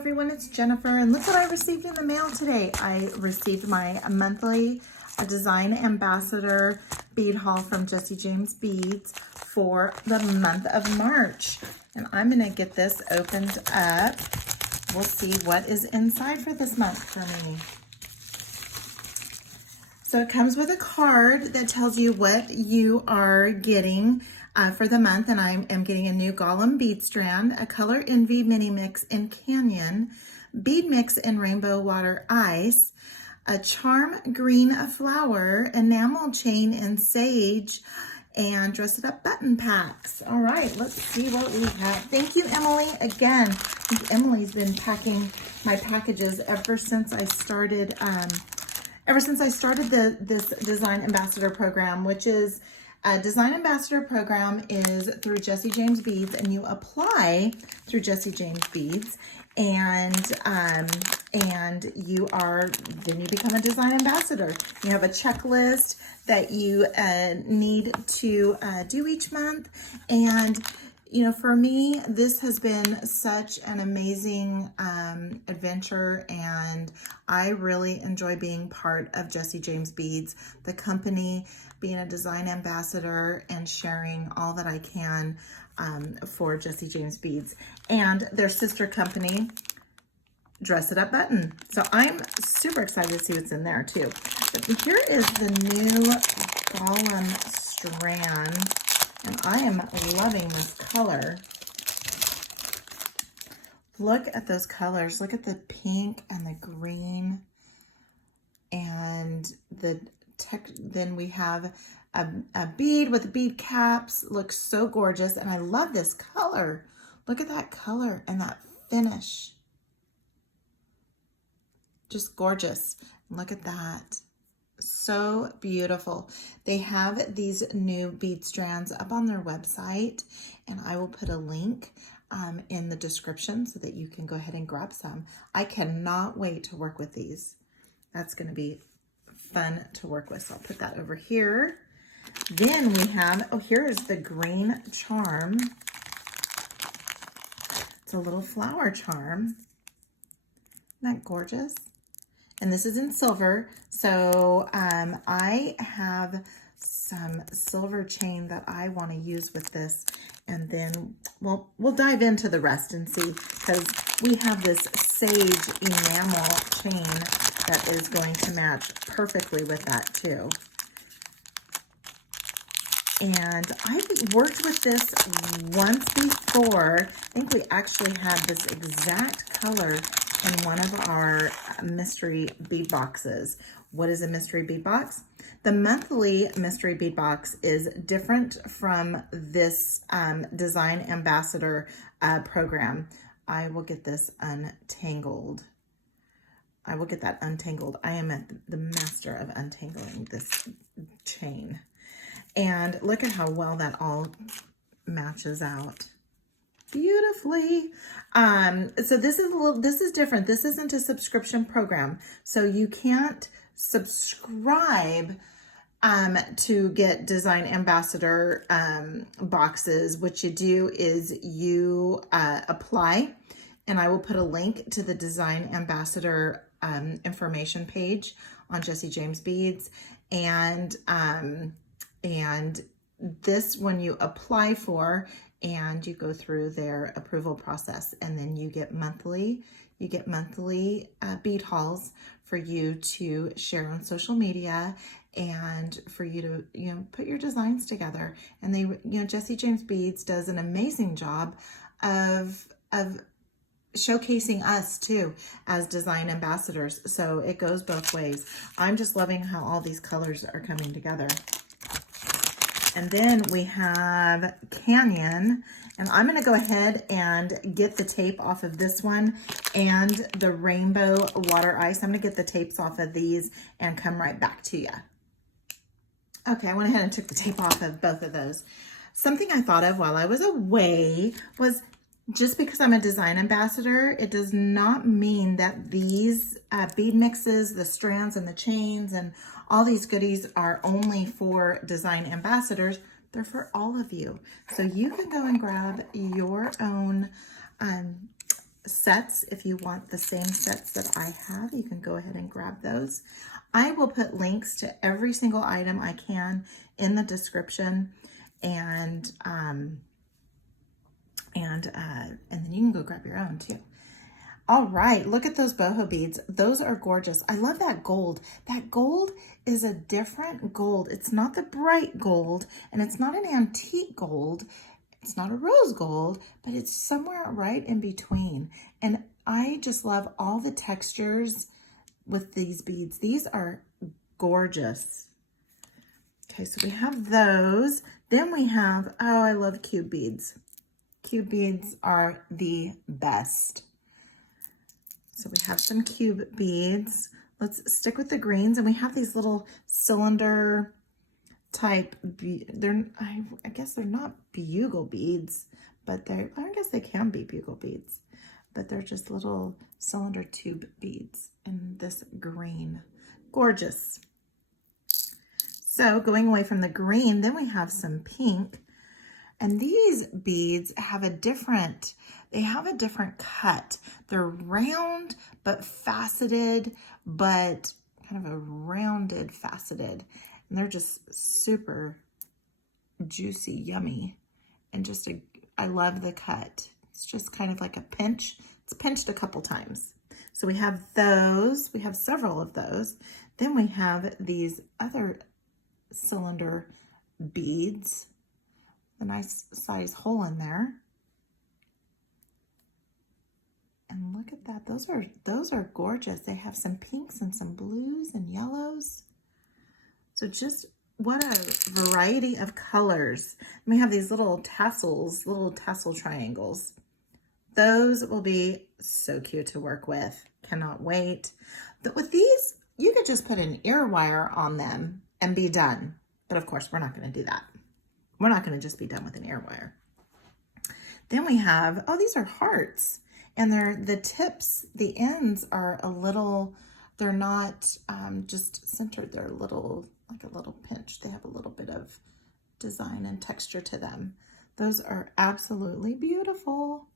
everyone, it's Jennifer, and look what I received in the mail today. I received my monthly Design Ambassador bead haul from Jesse James Beads for the month of March. And I'm gonna get this opened up. We'll see what is inside for this month for me. So it comes with a card that tells you what you are getting for the month, and I am getting a new Gollum bead strand, a Color Envy mini mix in Canyon, bead mix in Rainbow Water Ice, a Charm Green flower, enamel chain in Sage, and Dress It Up button packs. All right, let's see what we have. Thank you, Emily. Again, I think Emily's been packing my packages ever since I started. This Design Ambassador program, which is a Design Ambassador program is through Jesse James Beads, and you apply through Jesse James Beads, and then you become a Design Ambassador. You have a checklist that you need to do each month, and you know, for me, this has been such an amazing adventure, and I really enjoy being part of Jesse James Beads, the company, being a design ambassador, and sharing all that I can for Jesse James Beads and their sister company, Dress It Up Button. So I'm super excited to see what's in there too. But here is the new Gollum strand. And I am loving this color. Look at those colors. Look at the pink and the green. And then we have a bead with the bead caps. Looks so gorgeous. And I love this color. Look at that color and that finish. Just gorgeous. Look at that. So beautiful. They have these new bead strands up on their website, and I will put a link in the description so that you can go ahead and grab some. I cannot wait to work with these. That's going to be fun to work with. So I'll put that over here. Then we have, oh, here is the green charm. It's a little flower charm. Isn't that gorgeous? And this is in silver. So I have some silver chain that I want to use with this. And then we'll dive into the rest and see, because we have this sage enamel chain that is going to match perfectly with that too. And I've worked with this once before. I think we actually had this exact color in one of our mystery bead boxes. What is a mystery bead box? The monthly mystery bead box is different from this Design Ambassador program. I will get this untangled. I will get that untangled. I am the master of untangling this chain. And look at how well that all matches out beautifully. So this is different. This isn't a subscription program. So you can't subscribe to get Design Ambassador boxes. What you do is you apply, and I will put a link to the Design Ambassador information page on Jesse James Beads. And this, when you apply for, and you go through their approval process, and then you get monthly bead hauls for you to share on social media, and for you to, you know, put your designs together. And they, you know, Jesse James Beads does an amazing job of showcasing us too as design ambassadors. So it goes both ways. I'm just loving how all these colors are coming together. And then we have Canyon, and I'm going to go ahead and get the tape off of this one and the Rainbow Water Ice. I'm going to get the tapes off of these and come right back to you. Okay, I went ahead and took the tape off of both of those. Something I thought of while I was away was, just because I'm a design ambassador, it does not mean that these bead mixes, the strands and the chains and all these goodies are only for design ambassadors. They're for all of you. So you can go and grab your own sets. If you want the same sets that I have, you can go ahead and grab those. I will put links to every single item I can in the description, and then you can go grab your own too. All right, look at those boho beads. Those are gorgeous. I love that gold. That gold is a different gold. It's not the bright gold, and it's not an antique gold. It's not a rose gold, but it's somewhere right in between. And I just love all the textures with these beads. These are gorgeous. Okay, so we have those. Then we have, oh, I love cube beads. Cube beads are the best. So we have some cube beads. Let's stick with the greens, and we have these little cylinder type, I guess they're not bugle beads, but I guess they can be bugle beads, but they're just little cylinder tube beads in this green. Gorgeous. So going away from the green, then we have some pink, and these beads have a different cut. They're round, but faceted, but kind of a rounded faceted. And they're just super juicy, yummy. And I love the cut. It's just kind of like a pinch. It's pinched a couple times. So we have those. We have several of those. Then we have these other cylinder beads. A nice size hole in there. And look at that. Those are gorgeous. They have some pinks and some blues and yellows. So just what a variety of colors. And we have these little tassels, little tassel triangles. Those will be so cute to work with. Cannot wait. But with these, you could just put an ear wire on them and be done. But of course, we're not going to do that. We're not going to just be done with an ear wire. Then we have, oh, these are hearts. And the tips, the ends are a little, they're not just centered. They're like a little pinch. They have a little bit of design and texture to them. Those are absolutely beautiful.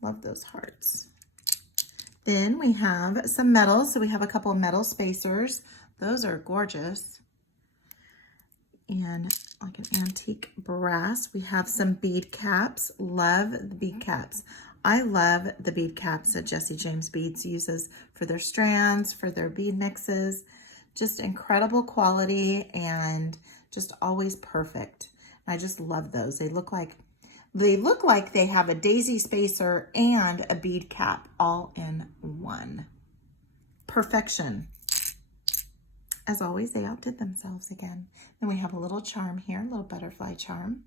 Love those hearts. Then we have some metals. So we have a couple of metal spacers. Those are gorgeous. And like an antique brass. We have some bead caps. Love the bead caps. I love the bead caps that Jesse James Beads uses for their strands, for their bead mixes. Just incredible quality and just always perfect. I just love those. They look like they have a daisy spacer and a bead cap all in one. Perfection. As always, they outdid themselves again. Then we have a little charm here, a little butterfly charm.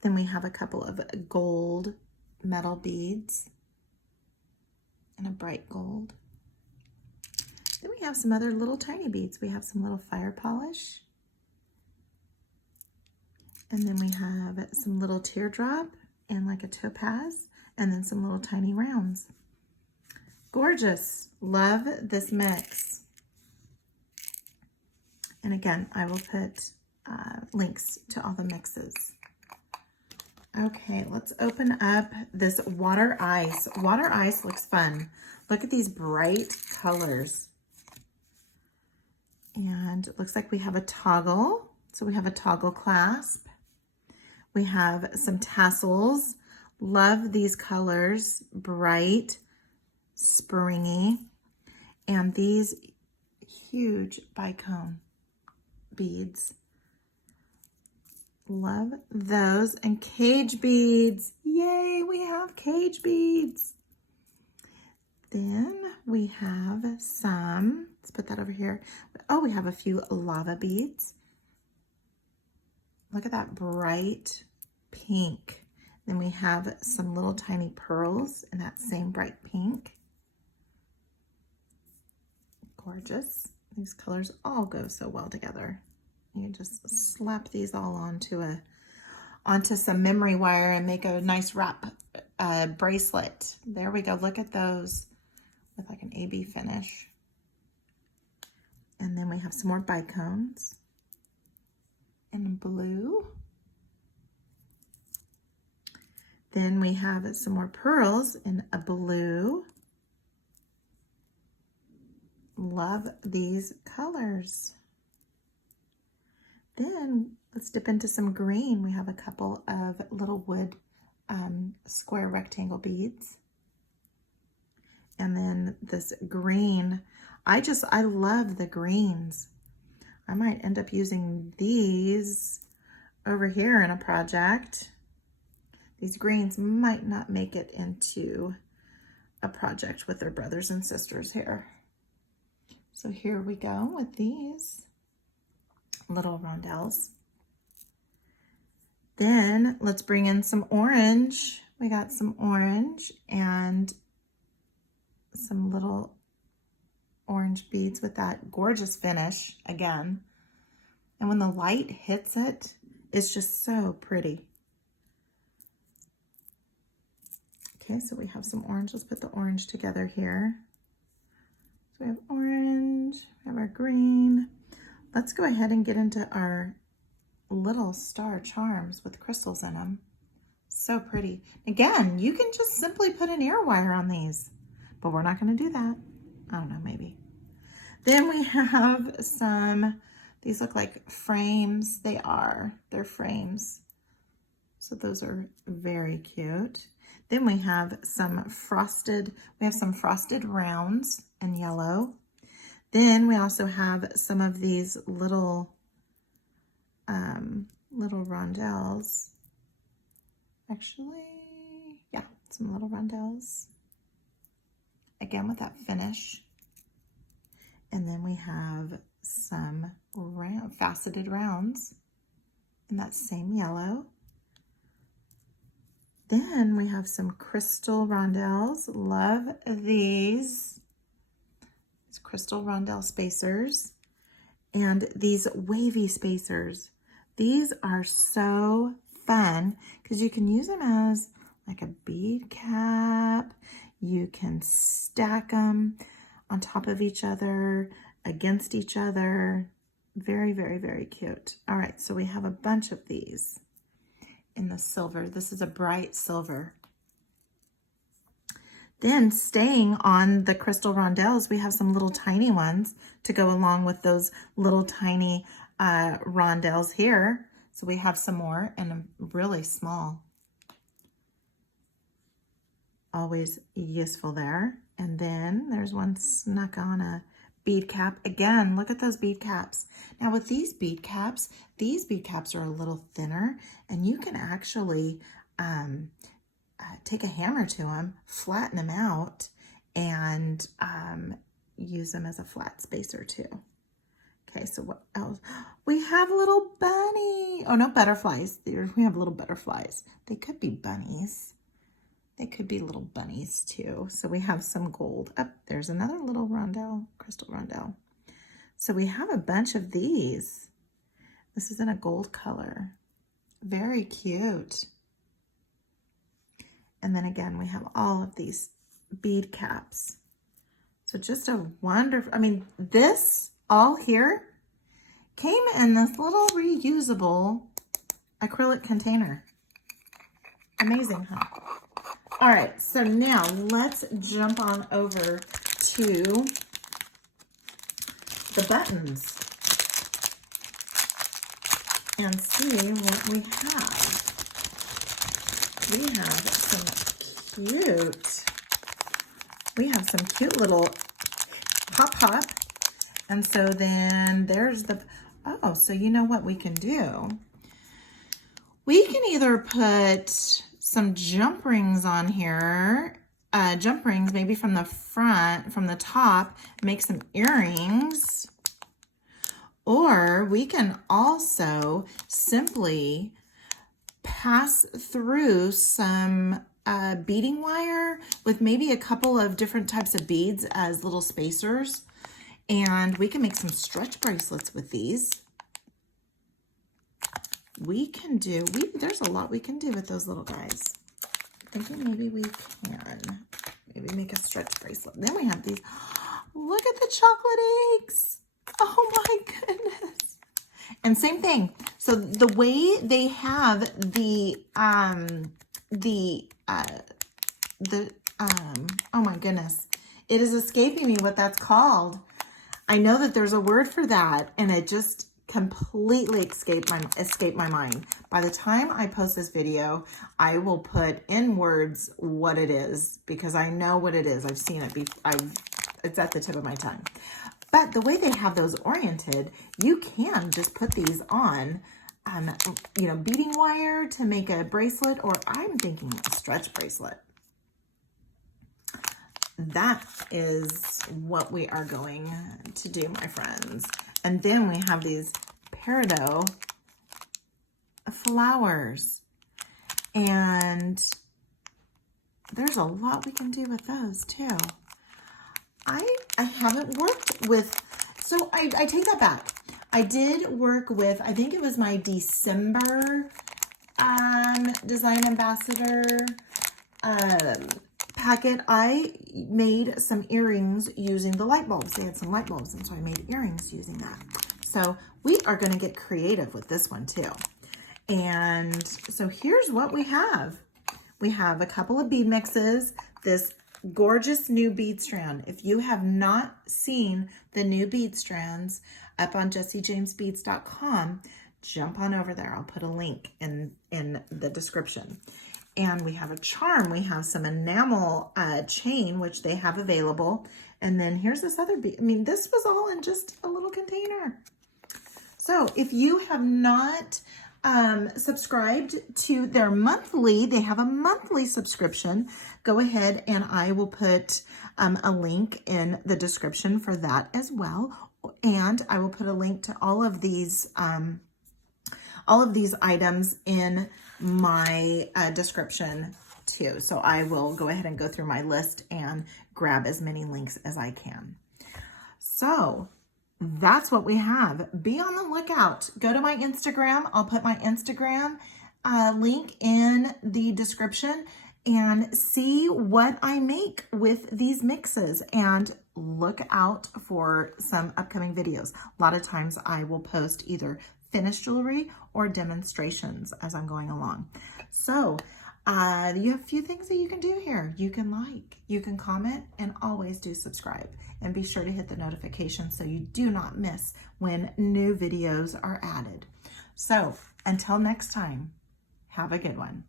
Then we have a couple of gold metal beads and a bright gold. Then we have some other little tiny beads. We have some little fire polish. And then we have some little teardrop and like a topaz, and then some little tiny rounds. Gorgeous. Love this mix. And again, I will put links to all the mixes. Okay, let's open up this water ice. Water ice looks fun. Look at these bright colors. And it looks like we have a toggle. So we have a toggle clasp. We have some tassels. Love these colors. Bright, springy. And these huge bicone beads. Love those. And cage beads. Yay, we have cage beads. Then we have some, let's put that over here. Oh, we have a few lava beads. Look at that bright pink. Then we have some little tiny pearls in that same bright pink. Gorgeous. These colors all go so well together. You can just slap these all onto some memory wire and make a nice wrap bracelet. There we go. Look at those with like an AB finish. And then we have some more bicones in blue. Then we have some more pearls in a blue. Love these colors. Then let's dip into some green. We have a couple of little wood square rectangle beads. And then this green, I love the greens. I might end up using these over here in a project. These greens might not make it into a project with their brothers and sisters here. So here we go with these little rondelles. Then let's bring in some orange. We got some orange and some little orange beads with that gorgeous finish again. And when the light hits it, it's just so pretty. Okay, so we have some orange. Let's put the orange together here. So we have orange, we have our green. Let's go ahead and get into our little star charms with crystals in them. So pretty. Again, you can just simply put an ear wire on these, but we're not going to do that. I don't know, maybe. Then we have some, these look like frames. They're frames. So those are very cute. Then we have some frosted rounds in yellow. Then we also have some of these little rondelles. Actually, yeah, some little rondelles. Again with that finish. And then we have some faceted rounds in that same yellow. Then we have some crystal rondelles. Love these. It's crystal rondelle spacers. And these wavy spacers. These are so fun because you can use them as like a bead cap. You can stack them on top of each other, against each other. Very, very, very cute. All right, so we have a bunch of these in the silver. This is a bright silver. Then staying on the crystal rondelles, we have some little tiny ones to go along with those little tiny rondelles here. So we have some more and really small. Always useful there. And then there's one snuck on a bead cap. Again, look at those bead caps. Now with these bead caps are a little thinner and you can actually take a hammer to them, flatten them out, and use them as a flat spacer too. Okay, so what else? We have little bunny. Oh, no, butterflies. We have little butterflies. They could be bunnies. They could be little bunnies too. So we have some gold. Oh, there's another little rondelle, crystal rondelle. So we have a bunch of these. This is in a gold color. Very cute. And then again, we have all of these bead caps. So just a wonderful, I mean, this all here came in this little reusable acrylic container. Amazing, huh? All right, so now let's jump on over to the buttons and see what we have. We have some cute little pop. And so then there's the, oh, so you know what we can do? We can either put some jump rings on here, jump rings maybe from the front, from the top, make some earrings. Or we can also simply pass through some beading wire with maybe a couple of different types of beads as little spacers. And we can make some stretch bracelets with these. We can do, there's a lot we can do with those little guys. I'm thinking maybe we can maybe make a stretch bracelet. Then we have these, look at the chocolate eggs. Oh my goodness. And same thing. So the way they have the oh my goodness, it is escaping me what that's called. I know that there's a word for that, and it just completely escaped my mind. By the time I post this video, I will put in words what it is, because I know what it is. I've seen it. It's at the tip of my tongue. But the way they have those oriented, you can just put these on, you know, beading wire to make a bracelet, or I'm thinking a stretch bracelet. That is what we are going to do, my friends. And then we have these peridot flowers. And there's a lot we can do with those too. I haven't worked with, so I take that back. I did work with, I think it was my December Design Ambassador packet. I made some earrings using the light bulbs. They had some light bulbs, and so I made earrings using that. So we are going to get creative with this one too. And so here's what we have. We have a couple of bead mixes, this gorgeous new bead strand. If you have not seen the new bead strands up on jessiejamesbeads.com, jump on over there. I'll put a link in the description. And we have a charm. We have some enamel chain, which they have available. And then here's this other bead. I mean, this was all in just a little container. So if you have not subscribed to their monthly, they have a monthly subscription, go ahead and I will put a link in the description for that as well. And I will put a link to all of these items in my description too. So I will go ahead and go through my list and grab as many links as I can. So that's what we have. Be on the lookout. Go to my Instagram. I'll put my Instagram link in the description and see what I make with these mixes, and look out for some upcoming videos. A lot of times I will post either finished jewelry or demonstrations as I'm going along. So you have a few things that you can do here. You can like, you can comment, and always do subscribe. And be sure to hit the notification so you do not miss when new videos are added. So until next time, have a good one.